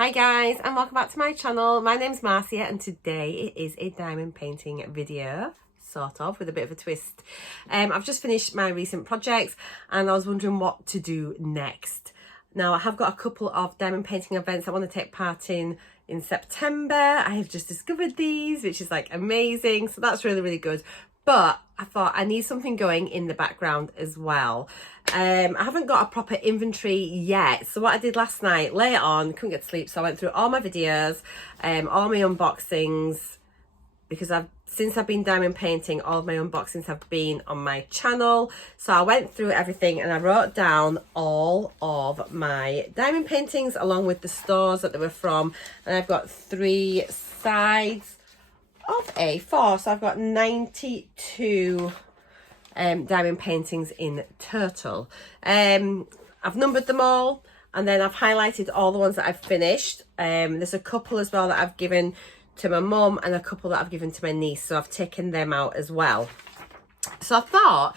Hi guys, and welcome back to my channel. My name's Marcia and today it is a diamond painting video, sort of, with a bit of a twist. I've just finished my recent projects and I was wondering what to do next. Now I have got a couple of diamond painting events I want to take part in September. I have just discovered these, which is like amazing, so that's really good. But I thought I need something going in the background as well. I haven't got a proper inventory yet. So what I did last night, late on, couldn't get to sleep. So I went through all my videos, all my unboxings, because since I've been diamond painting, all of my unboxings have been on my channel. So I went through everything and I wrote down all of my diamond paintings along with the stores that they were from. And I've got 3 sides of A4, so I've got 92 diamond paintings in total. I've numbered them all and then I've highlighted all the ones that I've finished. There's a couple as well that I've given to my mum and a couple that I've given to my niece, so I've taken them out as well. So I thought,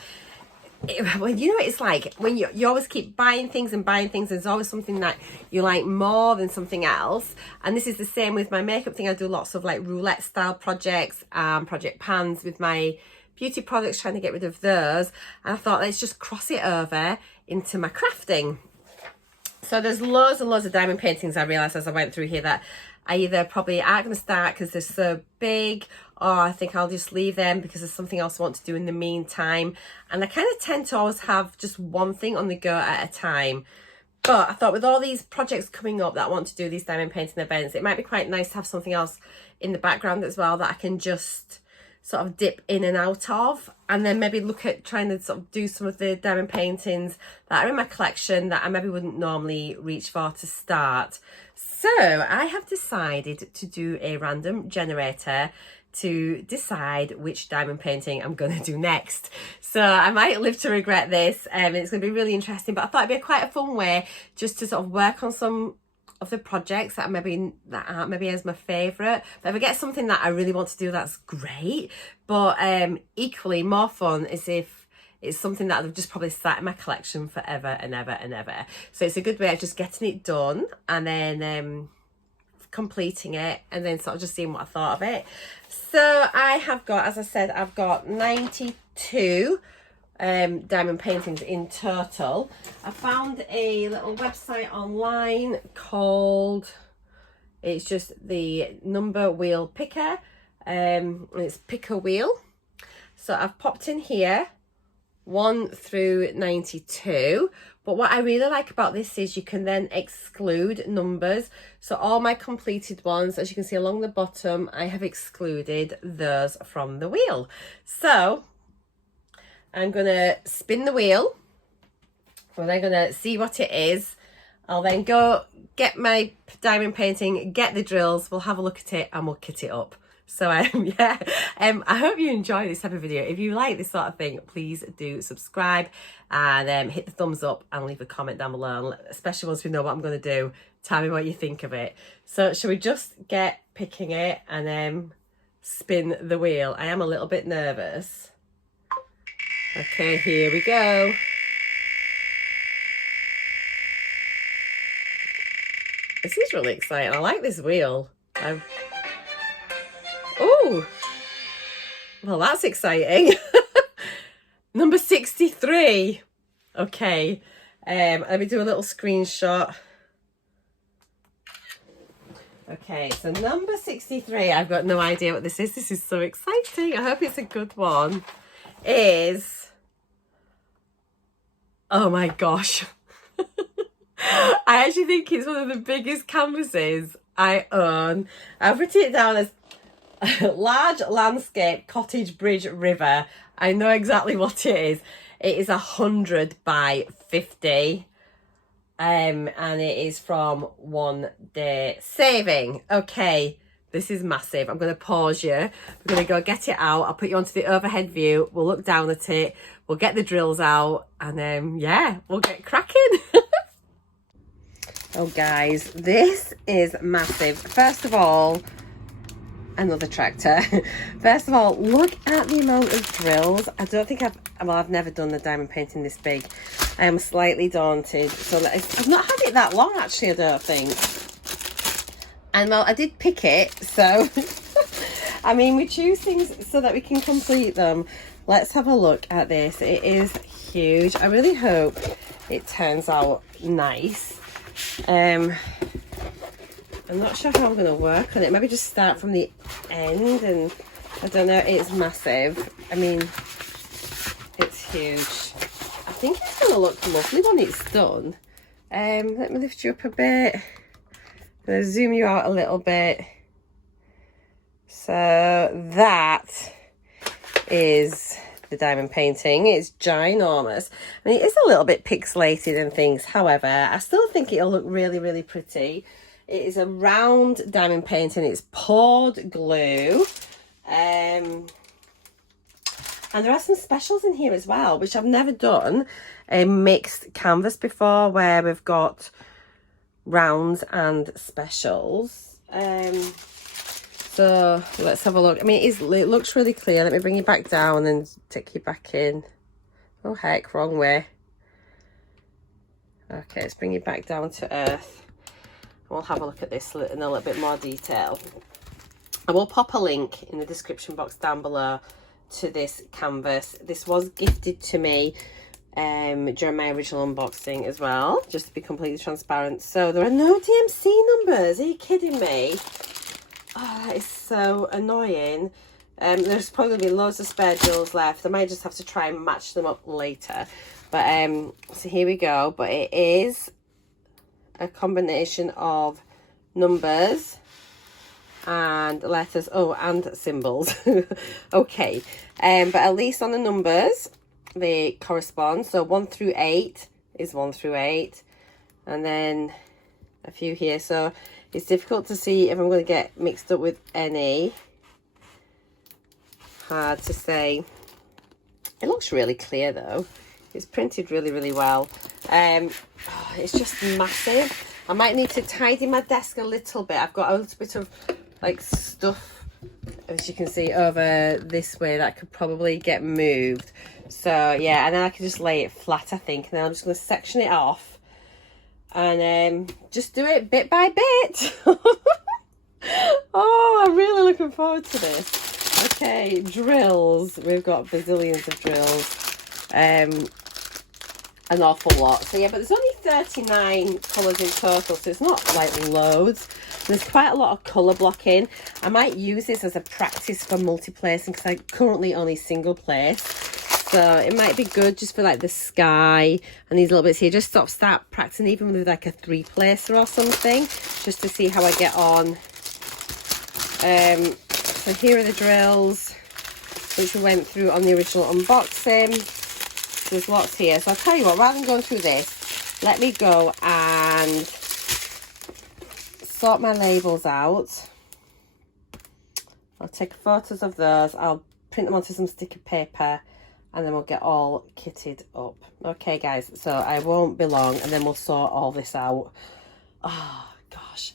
well, you know what it's like when you always keep buying things, there's always something that you like more than something else. And this is the same with my makeup thing. I do lots of like roulette style projects, project pans with my beauty products, trying to get rid of those. And I thought, let's just cross it over into my crafting. So there's loads and loads of diamond paintings I realised as I went through here that I either probably aren't going to start because they're so big, or I think I'll just leave them because there's something else I want to do in the meantime. And I kind of tend to always have just one thing on the go at a time. But I thought with all these projects coming up that I want to do, these diamond painting events, it might be quite nice to have something else in the background as well that I can just sort of dip in and out of, and then maybe look at trying to sort of do some of the diamond paintings that are in my collection that I maybe wouldn't normally reach for to start. So I have decided to do a random generator to decide which diamond painting I'm going to do next. So I might live to regret this, and it's going to be really interesting, but I thought it'd be quite a fun way just to sort of work on some of the projects that aren't maybe as my favourite. But if I get something that I really want to do, that's great. But equally more fun is if it's something that I've just probably sat in my collection forever and ever and ever. So it's a good way of just getting it done and then completing it and then sort of just seeing what I thought of it. So I have got, as I said, I've got 92 diamond paintings in total. I found a little website online called, it's just the number wheel picker, it's pick a wheel. So I've popped in here 1 through 92, but what I really like about this is you can then exclude numbers. So all my completed ones, as you can see along the bottom, I have excluded those from the wheel. So I'm going to spin the wheel. We're then going to see what it is. I'll then go get my diamond painting, get the drills, we'll have a look at it and we'll kit it up. So yeah, I hope you enjoy this type of video. If you like this sort of thing, please do subscribe and hit the thumbs up and leave a comment down below, especially once we know what I'm going to do. Tell me what you think of it. So shall we just get picking it and spin the wheel? I am a little bit nervous. Okay, here we go. This is really exciting. I like this wheel. Oh, well, that's exciting. Number 63. Okay, let me do a little screenshot. Okay, so number 63, I've got no idea what this is. This is so exciting. I hope it's a good one. Is, oh my gosh. I actually think it's one of the biggest canvases I own. I've written it down as large landscape cottage bridge river. I know exactly what it is. It is 100 by 50. And it is from One Day Saving. Okay, this is massive. I'm going to pause you. We're going to go get it out. I'll put you onto the overhead view. We'll look down at it. We'll get the drills out. And yeah, we'll get cracking. Oh, guys, this is massive. First of all, another tractor. First of all, look at the amount of drills. I don't think I've never done the diamond painting this big. I am slightly daunted. So I've not had it that long, actually, I don't think. And well, I did pick it, so I mean, we choose things so that we can complete them. Let's have a look at this. It is huge. I really hope it turns out nice. I'm not sure how I'm going to work on it. Maybe just start from the end, and I don't know, it's massive. I mean, it's huge. I think it's going to look lovely when it's done. Let me lift you up a bit. I'm going to zoom you out a little bit. So that is the diamond painting. It's ginormous. I mean, it is a little bit pixelated and things. However, I still think it'll look really, really pretty. It is a round diamond painting. It's poured glue. And there are some specials in here as well, which I've never done a mixed canvas before, where we've got rounds and specials. So let's have a look. I mean, it looks really clear. Let me bring you back down and then take you back in. Oh heck, wrong way. Okay, let's bring you back down to earth. We'll have a look at this in a little bit more detail. I will pop a link in the description box down below to this canvas. This was gifted to me during my original unboxing as well, just to be completely transparent. So there are no DMC numbers. Are you kidding me? Oh, that is so annoying. There's probably going to be loads of spare jewels left. I might just have to try and match them up later. But so here we go. But it is a combination of numbers and letters, oh, and symbols. Okay, but at least on the numbers they correspond. So 1 through 8 is 1 through 8, and then a few here. So it's difficult to see if I'm going to get mixed up with any. Hard to say. It looks really clear though. It's printed really, really well. It's just massive. I might need to tidy my desk a little bit. I've got a little bit of like stuff, as you can see, over this way that could probably get moved. So yeah, and then I can just lay it flat, I think. And then I'm just going to section it off and just do it bit by bit. Oh, I'm really looking forward to this. Okay, drills. We've got bazillions of drills. An awful lot. So yeah, but there's only 39 colours in total, so it's not like loads. There's quite a lot of colour blocking. I might use this as a practice for multi-placing, because I currently only single place. So it might be good just for like the sky and these little bits here. Just start practicing even with like a 3-placer or something, just to see how I get on. So here are the drills, which we went through on the original unboxing. There's lots here. So I'll tell you what, rather than going through this, let me go and sort my labels out. I'll take photos of those. I'll print them onto some sticky paper, and then we'll get all kitted up. Okay, guys, so I won't be long, and then we'll sort all this out. Oh, gosh.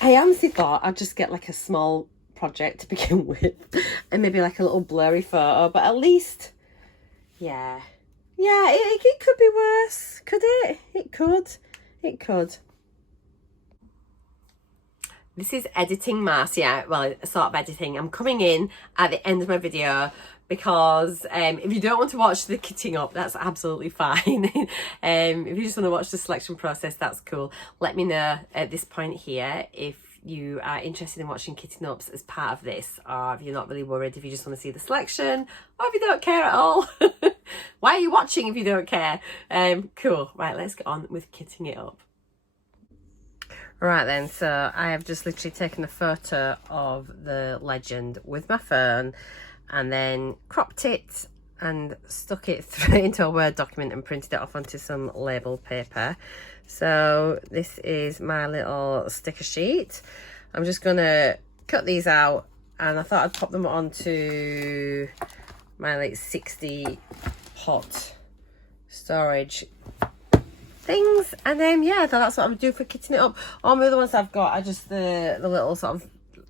I honestly thought I'd just get like a small project to begin with, and maybe like a little blurry photo, but at least, yeah. Yeah, it could be worse, could it? It could. This is editing Marcia. Well, sort of editing. I'm coming in at the end of my video because if you don't want to watch the kitting up, that's absolutely fine. If you just want to watch the selection process, that's cool. Let me know at this point here if you are interested in watching kitting ups as part of this, or if you're not really worried, if you just want to see the selection, or if you don't care at all. Why are you watching if you don't care? Cool. Right, let's get on with kitting it up. Right then, so I have just literally taken a photo of the legend with my phone and then cropped it and stuck it through into a Word document and printed it off onto some labelled paper. So this is my little sticker sheet. I'm just going to cut these out, and I thought I'd pop them onto my like 60 pot storage things, and then yeah, that's what I'm doing for kitting it up. All my other ones I've got are just the little sort of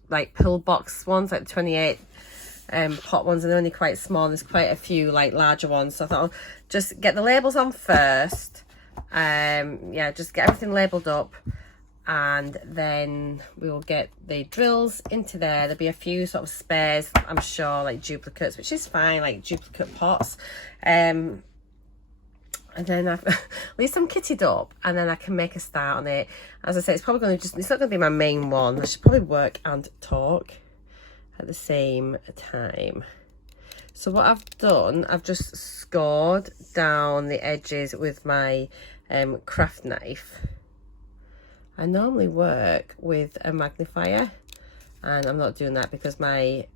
like pillbox ones, like 28 pot ones, and they're only quite small. There's quite a few like larger ones, so I thought I'll just get the labels on first. Yeah, just get everything labelled up, and then we will get the drills into there. There'll be a few sort of spares, I'm sure, like duplicates, which is fine, like duplicate pots. And then I've at least I'm kitted up, and then I can make a start on it. As I say, it's probably going to just, it's not going to be my main one. I should probably work and talk at the same time. So what I've done, I've just scored down the edges with my craft knife. I normally work with a magnifier, and I'm not doing that because my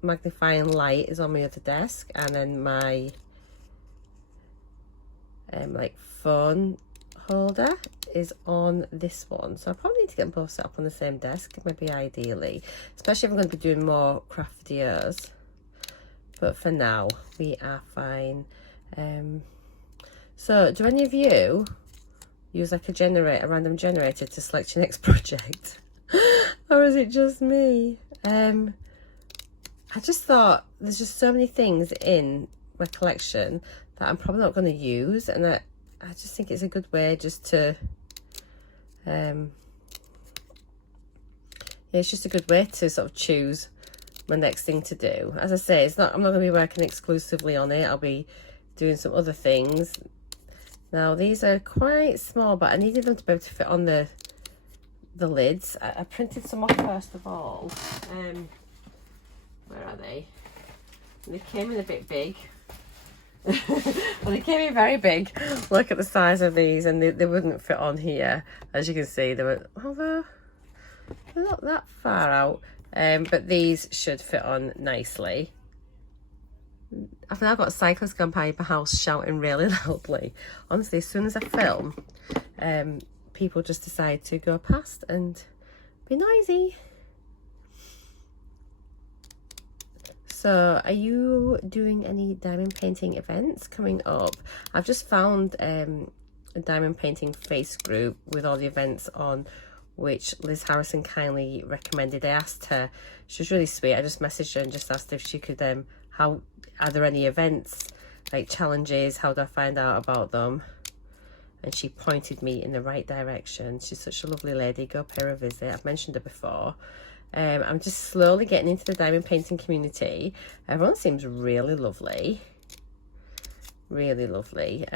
magnifying light is on my other desk, and then my like phone holder is on this one. So I probably need to get them both set up on the same desk, maybe ideally, especially if I'm going to be doing more craft videos. But for now, we are fine. So do any of you use like a random generator to select your next project? Or is it just me? I just thought there's just so many things in my collection that I'm probably not going to use, and I just think it's a good way just to it's just a good way to sort of choose my next thing to do. As I say, I'm not going to be working exclusively on it. I'll be doing some other things. Now these are quite small, but I needed them to be able to fit on the lids. I printed some off first of all. Where are they? They came in a bit big. Well, they came in very big. Look at the size of these, and they wouldn't fit on here. As you can see, they're not that far out. But these should fit on nicely. I've now got a cyclist going by my house shouting really loudly. Honestly, as soon as I film, people just decide to go past and be noisy. So are you doing any diamond painting events coming up? I've just found a diamond painting face group with all the events on, which Liz Harrison kindly recommended. I asked her, she was really sweet. I just messaged her and just asked if she could, are there any events, like challenges? How do I find out about them? And she pointed me in the right direction. She's such a lovely lady. Go pay her a visit. I've mentioned her before. I'm just slowly getting into the diamond painting community. Everyone seems really lovely. Really lovely.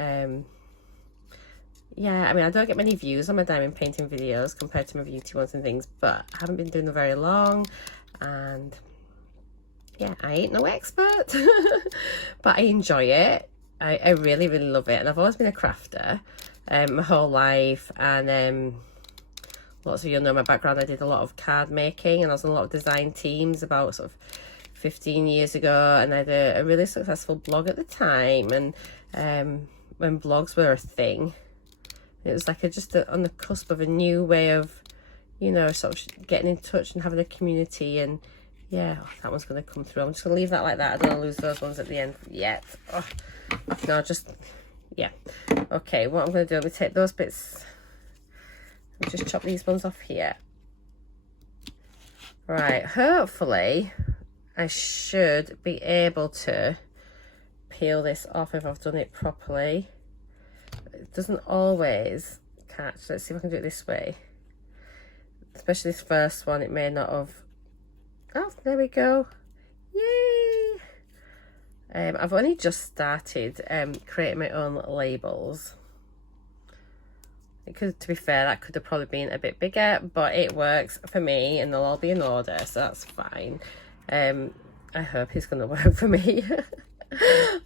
Yeah, I mean, I don't get many views on my diamond painting videos compared to my beauty ones and things, but I haven't been doing them very long, and yeah, I ain't no expert, but I enjoy it. I really, really love it, and I've always been a crafter my whole life, and lots of you know my background. I did a lot of card making, and I was on a lot of design teams about sort of 15 years ago, and I had a really successful blog at the time, and when blogs were a thing. It was like just on the cusp of a new way of, you know, sort of getting in touch and having a community. And yeah, that one's going to come through. I'm just going to leave that like that. I don't want to lose those ones at the end yet. Oh, no, just, yeah. Okay, what I'm going to do, I'm going to take those bits. I'll just chop these ones off here. Right, hopefully I should be able to peel this off if I've done it properly. It doesn't always catch. Let's see if I can do it this way. Especially this first one, it may not have. Oh, there we go. Yay! I've only just started creating my own labels. It could, to be fair, that could have probably been a bit bigger, but it works for me, and they'll all be in order, so that's fine. I hope it's going to work for me.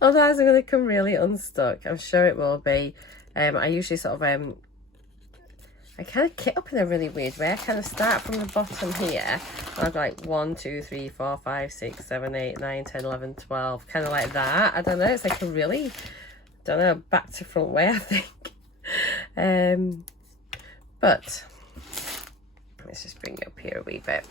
Otherwise I'm going to come really unstuck. I'm sure it will be. I usually sort of I kind of kit up in a really weird way. I kind of start from the bottom here, and I've got like 1 2 3 4 5 6 7 8 9 10 11 12, kind of like that. I don't know, it's like a really, don't know, back to front way, I think. But let's just bring it up here a wee bit.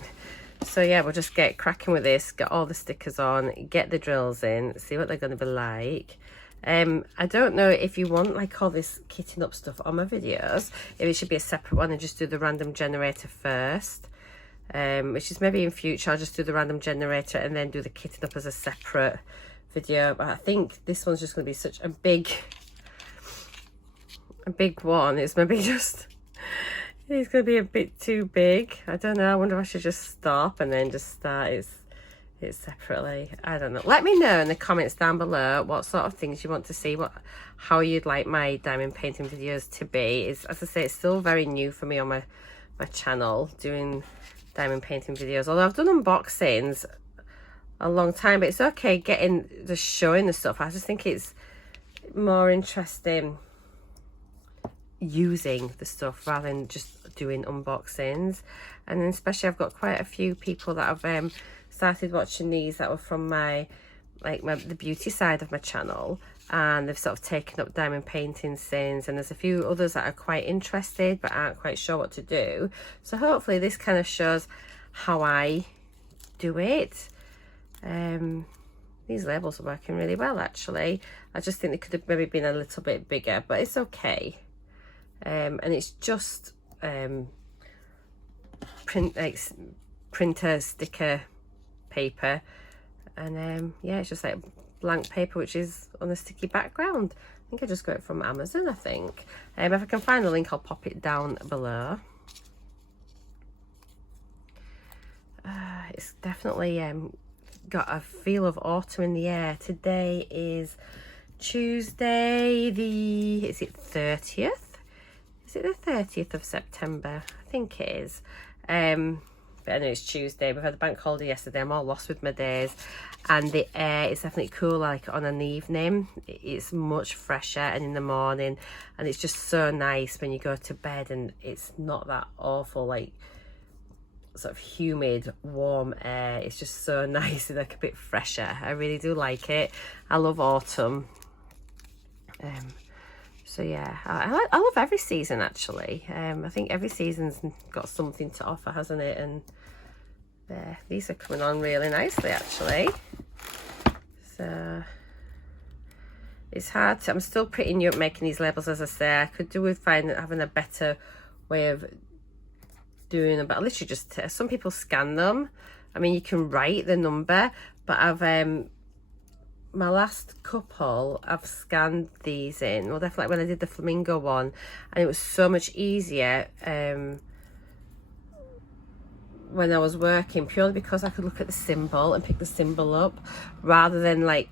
So yeah, we'll just get cracking with this, get all the stickers on, get the drills in, see what they're going to be like. I don't know if you want like all this kitting up stuff on my videos, if it should be a separate one and just do the random generator first, which is maybe in future I'll just do the random generator and then do the kitting up as a separate video. But I think this one's just going to be such a big one. It's maybe just, It's going to be a bit too big. I don't know. I wonder if I should just stop and then just start it separately. I don't know. Let me know in the comments down below what sort of things you want to see, how you'd like my diamond painting videos to be. As I say, it's still very new for me on my channel, doing diamond painting videos. Although I've done unboxings a long time, but it's okay just showing the stuff. I just think it's more interesting using the stuff rather than just doing unboxings. And then especially I've got quite a few people that have started watching these that were from the beauty side of my channel, and they've sort of taken up diamond painting since, and there's a few others that are quite interested but aren't quite sure what to do. So hopefully this kind of shows how I do it. These labels are working really well, actually. I just think they could have maybe been a little bit bigger, but it's okay. And it's just printer sticker paper, and yeah, it's just like blank paper which is on a sticky background. I think I just got it from Amazon, I think. If I can find the link, I'll pop it down below. It's definitely got a feel of autumn in the air. Today is Tuesday, is it 30th? Is it the 30th of September? I think it is. But I know it's Tuesday. We've had a bank holiday yesterday. I'm all lost with my days. And the air is definitely cool, like on an evening. It's much fresher, and in the morning. And it's just so nice when you go to bed and it's not that awful, like sort of humid, warm air. It's just so nice and like a bit fresher. I really do like it. I love autumn. So yeah, I love every season, actually. I think every season's got something to offer, hasn't it? And there, these are coming on really nicely, actually. So it's hard to, I'm still pretty new at making these labels, as I say. I could do with having a better way of doing them, but I literally just, some people scan them. I mean, you can write the number, but I've my last couple, I've scanned these in. Well, definitely when I did the flamingo one, and it was so much easier when I was working, purely because I could look at the symbol and pick the symbol up, rather than like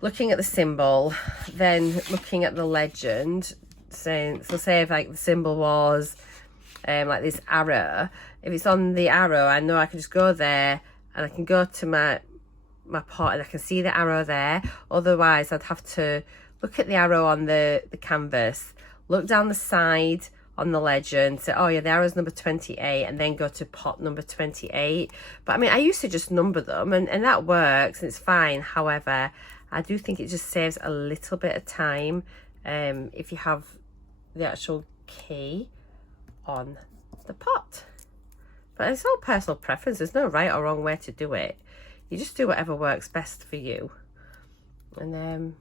looking at the symbol, then looking at the legend, saying, so say if like the symbol was like this arrow, if it's on the arrow, I know I can just go there and I can go to my pot and I can see the arrow there. Otherwise I'd have to look at the arrow on the canvas, look down the side on the legend, say, oh yeah, the arrow's number 28, and then go to pot number 28. But I mean, I used to just number them, and that works and it's fine. However, I do think it just saves a little bit of time if you have the actual key on the pot. But it's all personal preference. There's no right or wrong way to do it. You just do whatever works best for you. And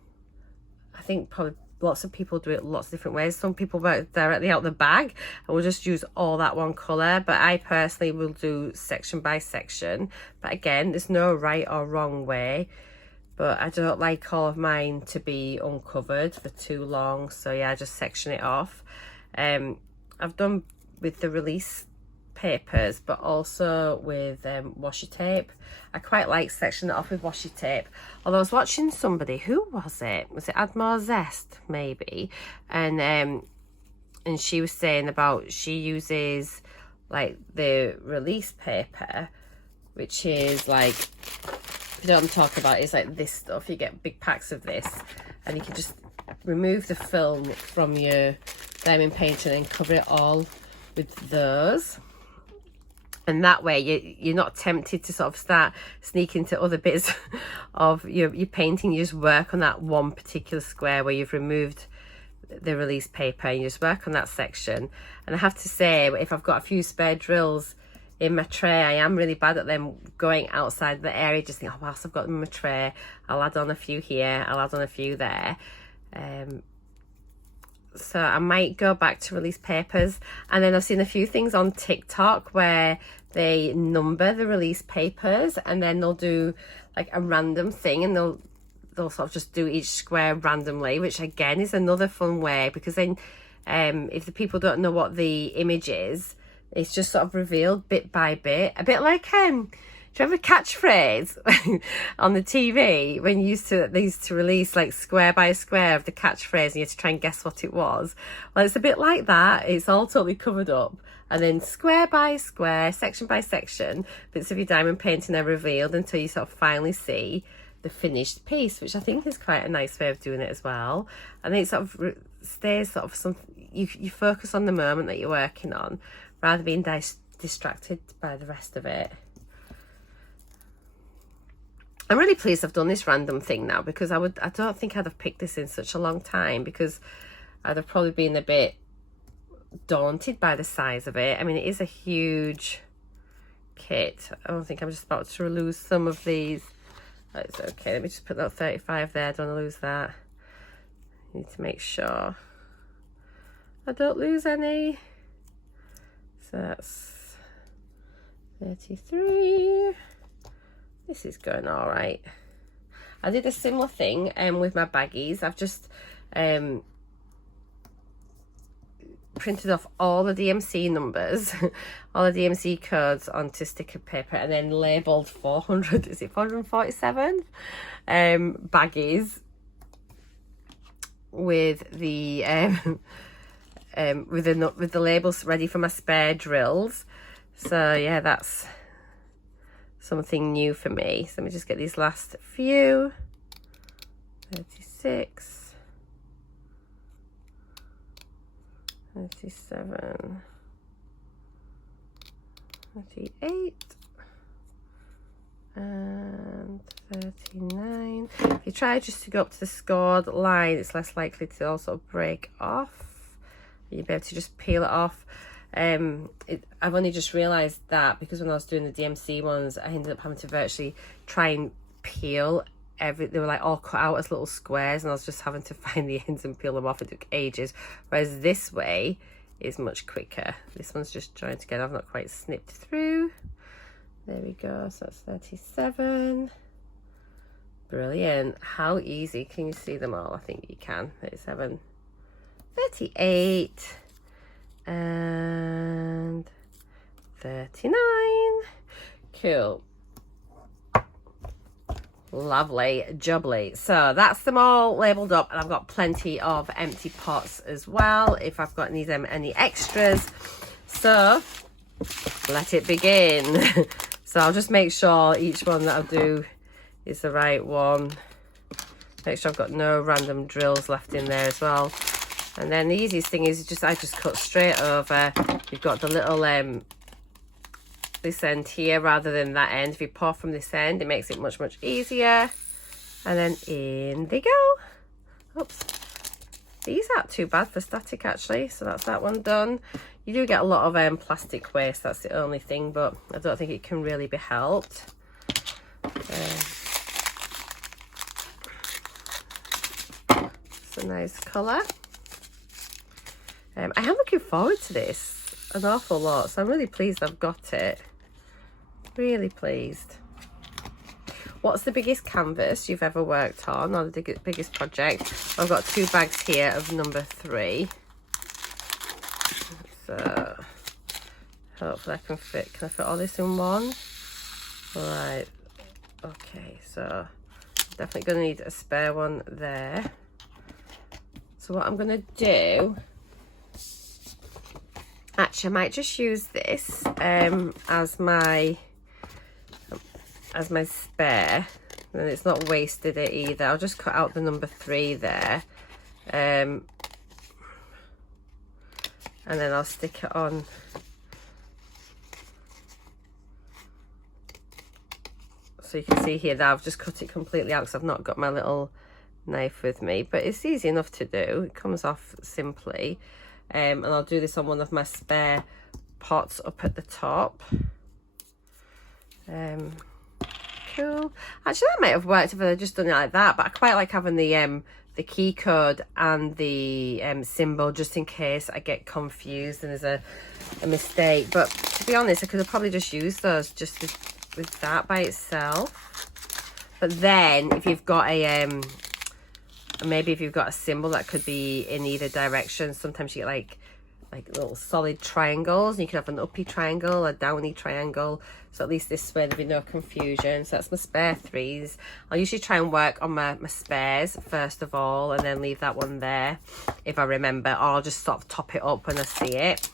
I think probably lots of people do it lots of different ways. Some people work directly out the bag and will just use all that one colour, but I personally will do section by section. But again, there's no right or wrong way, but I don't like all of mine to be uncovered for too long, so yeah, I just section it off. I've done with the release papers, but also with washi tape. I quite like sectioning it off with washi tape. Although I was watching somebody, who was it Add More Zest maybe, and she was saying about, she uses like the release paper, which is like, you know what I'm talking about, is like this stuff. You get big packs of this and you can just remove the film from your diamond painting and cover it all with those. And that way you're not tempted to sort of start sneaking to other bits of your painting. You just work on that one particular square where you've removed the release paper, and you just work on that section. And I have to say, if I've got a few spare drills in my tray, I am really bad at them going outside the area. Just think, oh, whilst I've got them in my tray, I'll add on a few here, I'll add on a few there. So I might go back to release papers. And then I've seen a few things on TikTok where they number the release papers, and then they'll do like a random thing, and they'll sort of just do each square randomly, which again is another fun way, because then if the people don't know what the image is, it's just sort of revealed bit by bit, a bit like do you have a catchphrase on the TV when they used to release like square by square of the catchphrase and you had to try and guess what it was? Well, it's a bit like that. It's all totally covered up, and then square by square, section by section, bits of your diamond painting are revealed until you sort of finally see the finished piece, which I think is quite a nice way of doing it as well. And it sort of stays sort of something, you focus on the moment that you're working on rather than being distracted by the rest of it. I'm really pleased I've done this random thing now, because I don't think I'd have picked this in such a long time, because I'd have probably been a bit daunted by the size of it. I mean, it is a huge kit. I don't think I'm just about to lose some of these. It's okay, let me just put that 35 there. I don't want to lose that. I need to make sure I don't lose any. So that's 33. This is going all right. I did a similar thing with my baggies. I've just printed off all the DMC numbers, all the DMC codes onto sticker paper, and then labelled 400, is it 447 baggies with the with the labels ready for my spare drills. So yeah, that's something new for me. So let me just get these last few. 36. 37, 38, and 39. If you try just to go up to the scored line, it's less likely to also break off. You'll be able to just peel it off. I've only just realised that because when I was doing the DMC ones, I ended up having to virtually try and peel they were like all cut out as little squares, and I was just having to find the ends and peel them off. It took ages, whereas this way is much quicker. This one's just joined together. I've not quite snipped through. There we go. So that's 37. Brilliant. How easy. Can you see them all? I think you can. 37, 38, and 39. Cool. Lovely jubbly. So that's them all labelled up, and I've got plenty of empty pots as well if I've got any extras. So let it begin. So I'll just make sure each one that I do is the right one. Make sure I've got no random drills left in there as well. And then the easiest thing is I just cut straight over. You've got the little this end here rather than that end. If you pour from this end, it makes it much easier. And then in they go. Oops, these aren't too bad for static actually. So that's that one done. You do get a lot of plastic waste, that's the only thing, but I don't think it can really be helped. It's a nice colour. I am looking forward to this an awful lot, so I'm really pleased I've got it. Really pleased. What's the biggest canvas you've ever worked on, or the biggest project? I've got 2 bags here of number 3. So hopefully I can fit. Can I fit all this in one? Right. Okay, so definitely going to need a spare one there. So what I'm going to do, actually I might just use this as my spare, and it's not wasted it either. I'll just cut out the number 3 there, and then I'll stick it on. So you can see here that I've just cut it completely out because I've not got my little knife with me, but it's easy enough to do. It comes off simply. And I'll do this on one of my spare pots up at the top. Cool. Actually, that might have worked if I'd just done it like that, but I quite like having the key code and the symbol just in case I get confused and there's a mistake. But to be honest, I could have probably just used those just with that by itself. But then if you've got a And maybe if you've got a symbol that could be in either direction. Sometimes you get like little solid triangles, and you can have an uppy triangle, a downy triangle, so at least this way there'll be no confusion. So that's my spare 3s. I'll usually try and work on my spares first of all, and then leave that one there if I remember, or I'll just sort of top it up when I see it.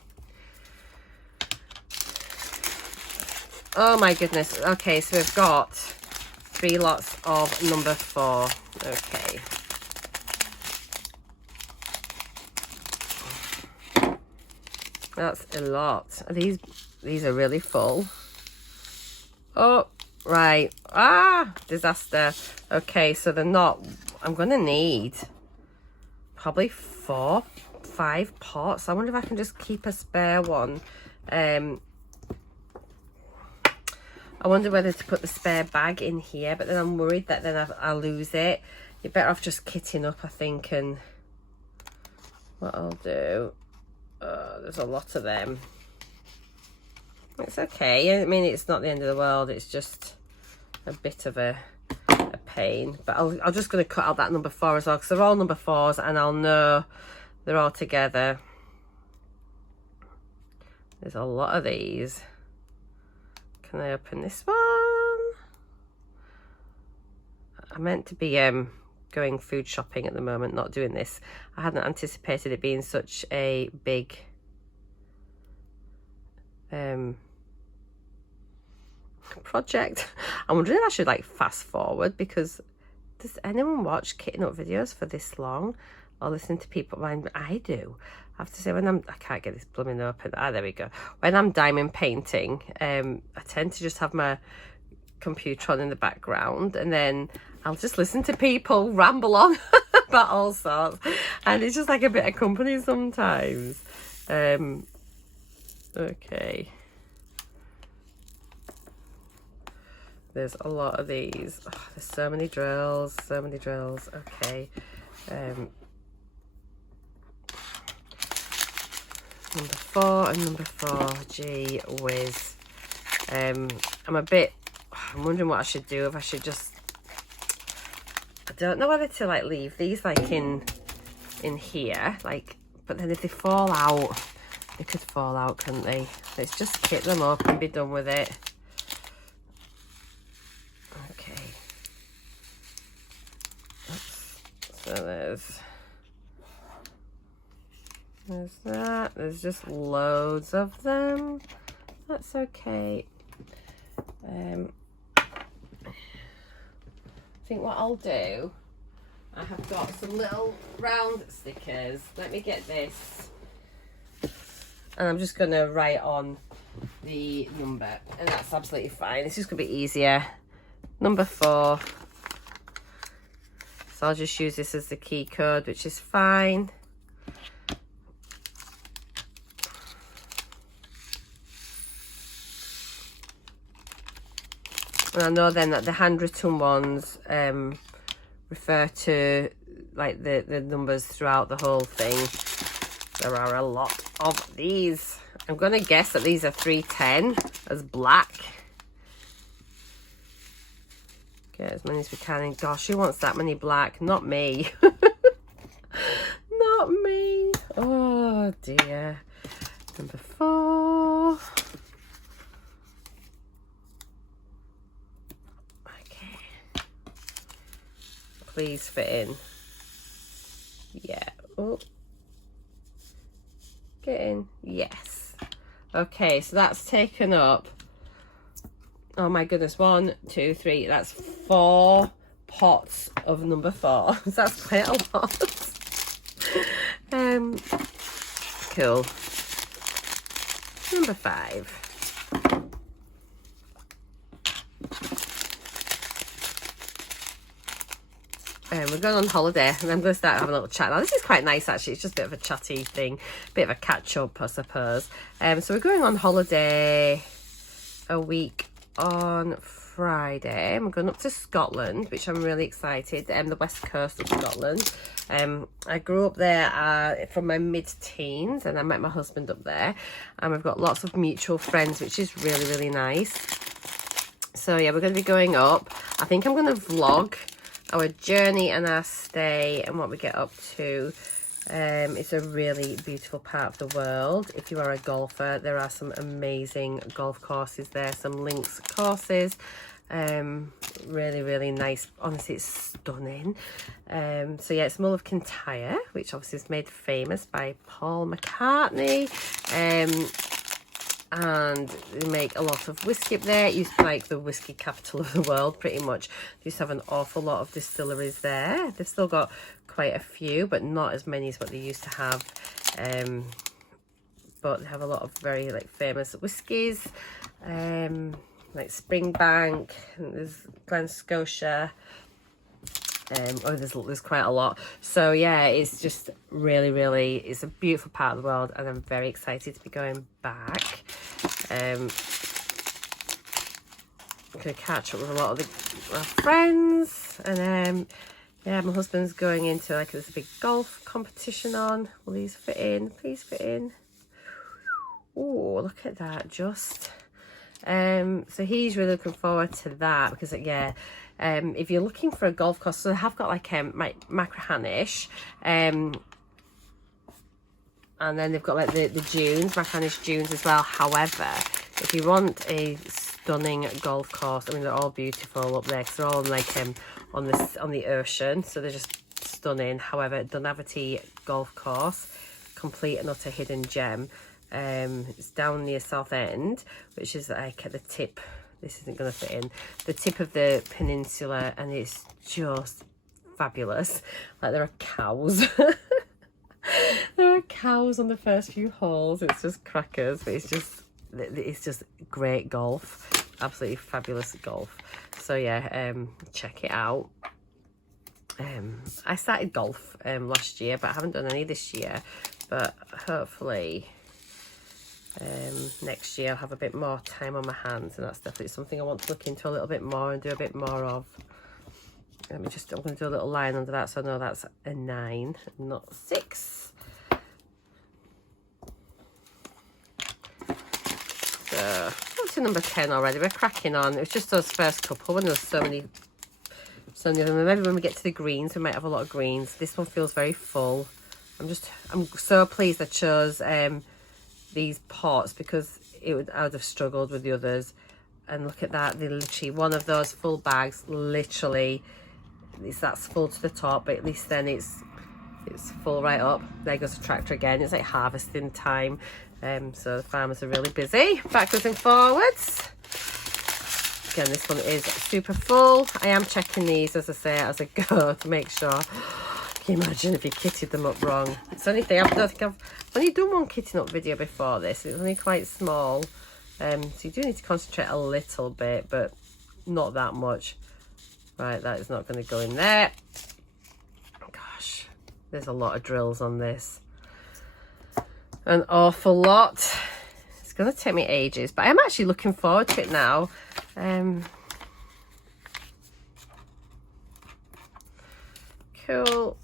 Oh my goodness. Okay, so we've got 3 lots of number 4. Okay. That's a lot. These are really full. Oh, right. Ah, disaster. Okay, so they're not... I'm going to need probably 4, 5 pots. I wonder if I can just keep a spare one. I wonder whether to put the spare bag in here, but then I'm worried that then I'll lose it. You're better off just kitting up, I think, and what I'll do... there's a lot of them. It's okay. I mean, it's not the end of the world. It's just a bit of a pain. But I'm just going to cut out that number 4 as well, because they're all number 4s, and I'll know they're all together. There's a lot of these. Can I open this one? I meant to be going food shopping at the moment, not doing this. I hadn't anticipated it being such a big project. I'm wondering if I should like fast forward, because does anyone watch kitting up videos for this long or listen to people? I do. I have to say, when I can't get this blooming open. Ah, there we go. When I'm diamond painting, I tend to just have my computer on in the background, and then I'll just listen to people ramble on about all sorts, and it's just like a bit of company sometimes. Okay, there's a lot of these. Oh, there's so many drills, okay. Number 4 and number 4. Gee whiz. I'm wondering what I should do. If I should just, I don't know whether to like leave these like in here, like, but then if they fall out, they could fall out, couldn't they? Let's just kit them up and be done with it. Okay. Oops. So there's that. There's just loads of them. That's okay. I think what I'll do, I have got some little round stickers. Let me get this, and I'm just going to write on the number, and that's absolutely fine. It's just going to be easier. Number 4. So I'll just use this as the key code, which is fine. And I know then that the handwritten ones refer to like the numbers throughout the whole thing. There are a lot of these. I'm going to guess that these are 310 as black. Get as many as we can. And gosh, who wants that many black? Not me. Not me. Oh dear. Number 4. Please fit in. Yeah. Oh, get in. Yes. Okay, so that's taken up, oh my goodness, 1 2 3, that's 4 pots of number 4. So that's quite a lot. Cool. Number 5. We're going on holiday, and I'm going to start having a little chat. Now, this is quite nice, actually. It's just a bit of a chatty thing, a bit of a catch-up, I suppose. So we're going on holiday a week on Friday. We're going up to Scotland, which I'm really excited. The west coast of Scotland. I grew up there from my mid-teens, and I met my husband up there. And we've got lots of mutual friends, which is really, really nice. So, yeah, we're going to be going up. I think I'm going to vlog our journey and our stay and what we get up to. It's a really beautiful part of the world. If you are a golfer, there are some amazing golf courses there, some links courses. Really, really nice. Honestly, it's stunning. So yeah, it's Mull of Kintyre, which obviously is made famous by Paul McCartney. And they make a lot of whiskey up there. It used to be like the whiskey capital of the world, pretty much. They used to have an awful lot of distilleries there. They've still got quite a few, but not as many as what they used to have. But they have a lot of very like famous whiskies, like Springbank, and there's Glen Scotia. There's quite a lot. So yeah, it's just really, really, it's a beautiful part of the world, and I'm very excited to be going back. I'm gonna catch up with a lot of our friends, and yeah, my husband's going into like there's a big golf competition on. Will these fit in? Please fit in. Oh, look at that, just. So he's really looking forward to that because yeah. If you're looking for a golf course, so I have got like Machrihanish, and then they've got like the dunes, Machrihanish dunes as well. However, if you want a stunning golf course, I mean they're all beautiful up there because they're all like on the ocean, so they're just stunning. However, Dunavity golf course, complete and utter hidden gem. It's down near Southend, which is like at the tip. This isn't going to fit in the tip of the peninsula, and it's just fabulous. Like there are cows. There are cows on the first few holes. It's just crackers, but it's just great golf. Absolutely fabulous golf. So yeah, check it out. I started golf last year, but I haven't done any this year. But hopefully next year I'll have a bit more time on my hands, and that's definitely something I want to look into a little bit more and do a bit more of. I'm going to do a little line under that so I know that's a 9, not 6. So up to number 10 already. We're cracking on. It was just those first couple when there was so many of them. Maybe when we get to the greens we might have a lot of greens. This one feels very full. I'm so pleased I chose these pots because I would have struggled with the others. And look at that, they literally, one of those full bags, literally that's full to the top, but at least then it's full right up. There goes the tractor again. It's like harvesting time, so the farmers are really busy backwards and forwards. Again, this one is super full. I am checking these as I say as I go to make sure. Can you imagine if you kitted them up wrong? It's the only thing, I don't think I've only done one kitting up video before this. It's only quite small, so you do need to concentrate a little bit, but not that much. Right, that is not going to go in there. Gosh, there's a lot of drills on this, an awful lot. It's going to take me ages, but I'm actually looking forward to it now. Cool.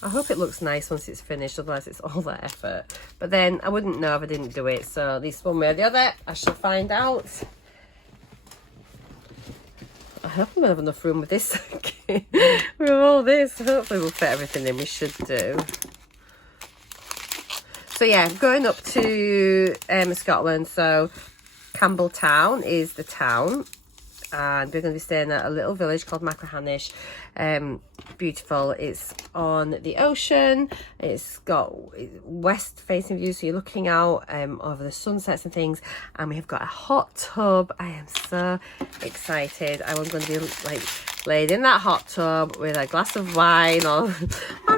I hope it looks nice once it's finished, otherwise it's all that effort. But then I wouldn't know if I didn't do it, so at least one way or the other, I shall find out. I hope I'm going to have enough room with this. With all this, hopefully we'll fit everything in, we should do. So yeah, going up to Scotland, so Campbelltown is the town. And we're going to be staying at a little village called Machrihanish. Beautiful. It's on the ocean. It's got west facing view, so you're looking out over the sunsets and things. And we have got a hot tub. I am so excited. I'm going to be like laid in that hot tub with a glass of wine, or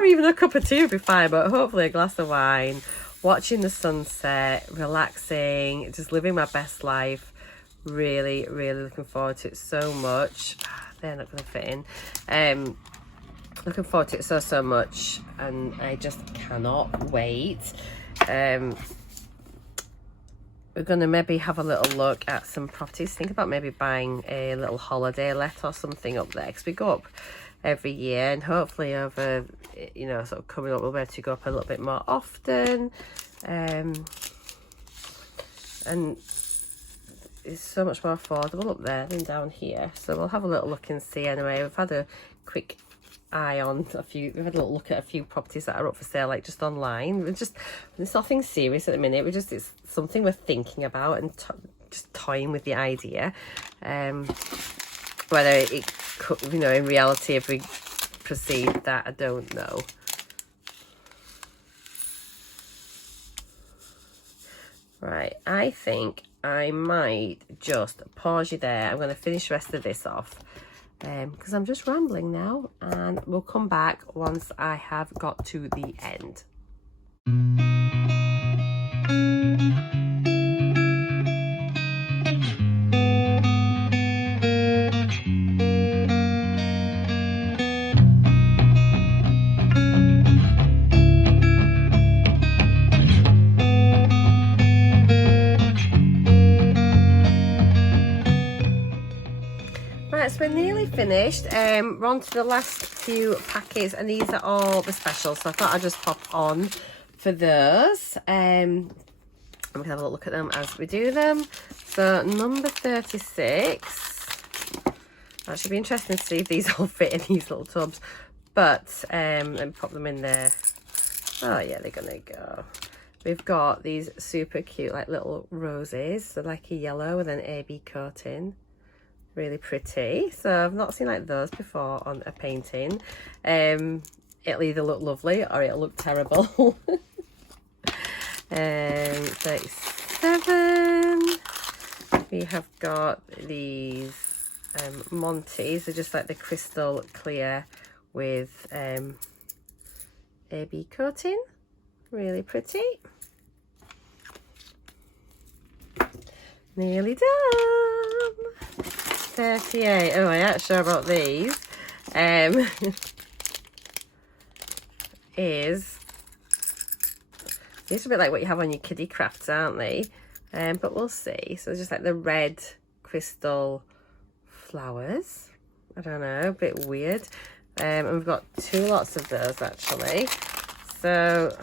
even a cup of tea would be fine, but hopefully a glass of wine, watching the sunset, relaxing, just living my best life. Really, really looking forward to it so much. They're not going to fit in. Looking forward to it so much, and I just cannot wait. We're going to maybe have a little look at some properties. Think about maybe buying a little holiday let or something up there, because we go up every year, and hopefully over, you know, sort of coming up we'll be able to go up a little bit more often. And is so much more affordable up there than down here. So we'll have a little look and see anyway. We've had a quick eye on we've had a little look at a few properties that are up for sale, like just online. There's nothing serious at the minute. It's something we're thinking about and just toying with the idea. Whether it could, in reality, if we proceed, that I don't know. Right, I think I might just pause you there. I'm going to finish the rest of this off because I'm just rambling now, and we'll come back once I have got to the end. So we're nearly finished. We're on to the last few packets, and these are all the specials, so I thought I'd just pop on for those. And we can have a look at them as we do them. So number 36. That should be interesting to see if these all fit in these little tubs. But let me pop them in there. Oh yeah, they're gonna go. We've got these super cute like little roses, so like a yellow with an AB coating. Really pretty. So I've not seen like those before on a painting. It'll either look lovely or it'll look terrible. 37. We have got these Monties. They're just like the crystal clear with AB coating. Really pretty. Nearly done. 38. Oh, I ain't sure about these. These are a bit like what you have on your kiddie crafts, aren't they? But we'll see. So just like the red crystal flowers. I don't know, a bit weird. And we've got 2 lots of those actually. So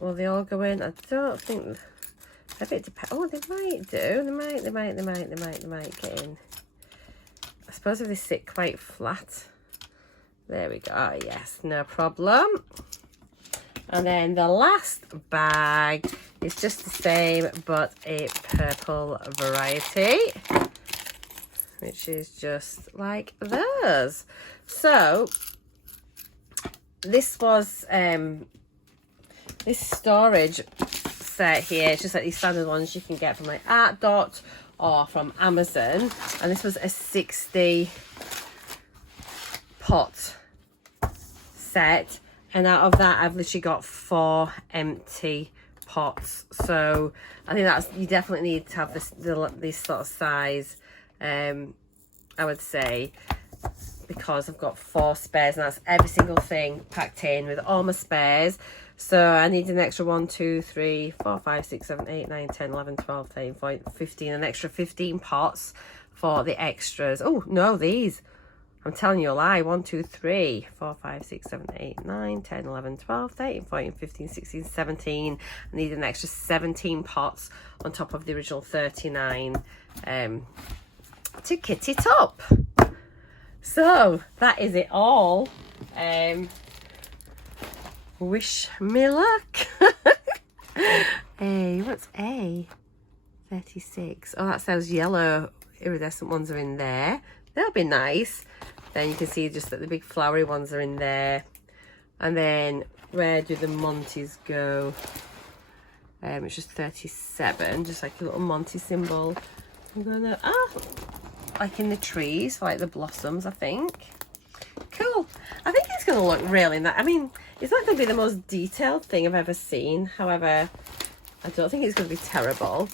will they all go in? I don't think. A bit depends. Oh, they might do. They might get in. I suppose if they sit quite flat. There we go. Oh, yes, no problem. And then the last bag is just the same, but a purple variety, which is just like those. So this was this storage set here. It's just like these standard ones you can get from like Art Dot or from Amazon, and this was a 60 pot set, and out of that I've literally got 4 empty pots. So I think that's, you definitely need to have this sort of size, I would say, because I've got 4 spares, and that's every single thing packed in with all my spares. So I need an extra 1, 2, 3, 4, 5, 6, 7, 8, 9, 10, 11, 12, 13, 14, 15, an extra 15 pots for the extras. Oh, no, these. I'm telling you a lie. 1, 2, 3, 4, 5, 6, 7, 8, 9, 10, 11, 12, 13, 14, 15, 16, 17. I need an extra 17 pots on top of the original 39 to kit it up. So that is it all. Wish me luck. What's A? 36. Oh, that says yellow iridescent ones are in there. That'll be nice. Then you can see just that the big flowery ones are in there. And then where do the Monties go? It's just 37, just like a little Monty symbol. I'm gonna like in the trees, like the blossoms, I think. Cool. I think it's gonna look really nice. I mean, it's not gonna be the most detailed thing I've ever seen. However, I don't think it's gonna be terrible.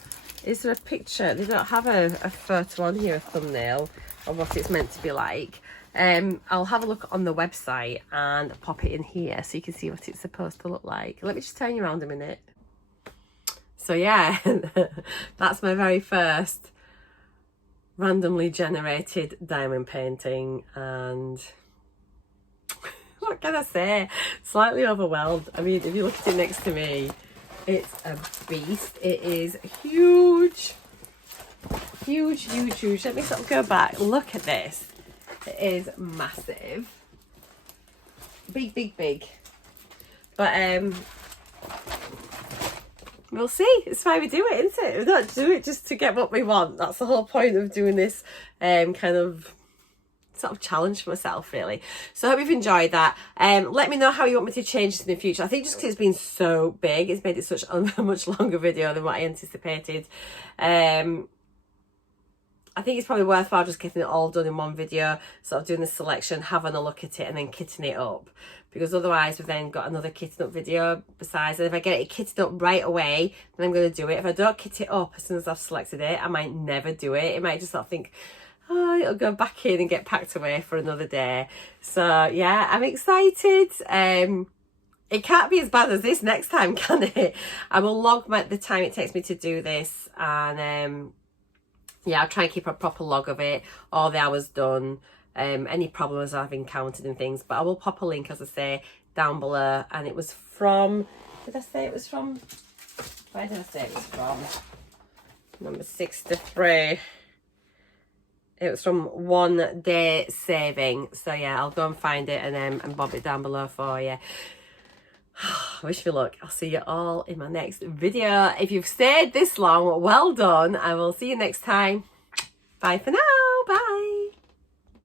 Is there a picture? They don't have a photo on here, a thumbnail of what it's meant to be like. I'll have a look on the website and pop it in here so you can see what it's supposed to look like. Let me just turn you around a minute. So yeah, that's my very first randomly generated diamond painting, and what can I say? Slightly overwhelmed. I mean, if you look at it next to me, It's a beast. It is huge. Huge, huge, huge. Let me sort of go back. Look at this. It is massive. Big, big, big. But we'll see. It's why we do it, isn't it? We don't do it just to get what we want. That's the whole point of doing this kind of sort of challenge for myself, really. So I hope you've enjoyed that. Let me know how you want me to change this in the future. I think just because it's been so big, it's made it such a much longer video than what I anticipated. I think it's probably worthwhile just getting it all done in one video, sort of doing the selection, having a look at it and then kitting it up. Because otherwise we've then got another kitting up video besides. And if I get it kitted up right away, then I'm going to do it. If I don't kit it up as soon as I've selected it, I might never do it. It might just sort of think, oh, it'll go back in and get packed away for another day. So yeah, I'm excited. It can't be as bad as this next time, can it? I will log the time it takes me to do this, and yeah, I'll try and keep a proper log of it, all the hours done, any problems I've encountered and things. But I will pop a link, as I say, down below. And it was from, did I say it was from, where did I say it was from? Number 63. It was from One Day Saving. So yeah, I'll go and find it and bob it down below for you. Wish me luck. I'll see you all in my next video. If you've stayed this long, well done. I will see you next time. Bye for now. Bye.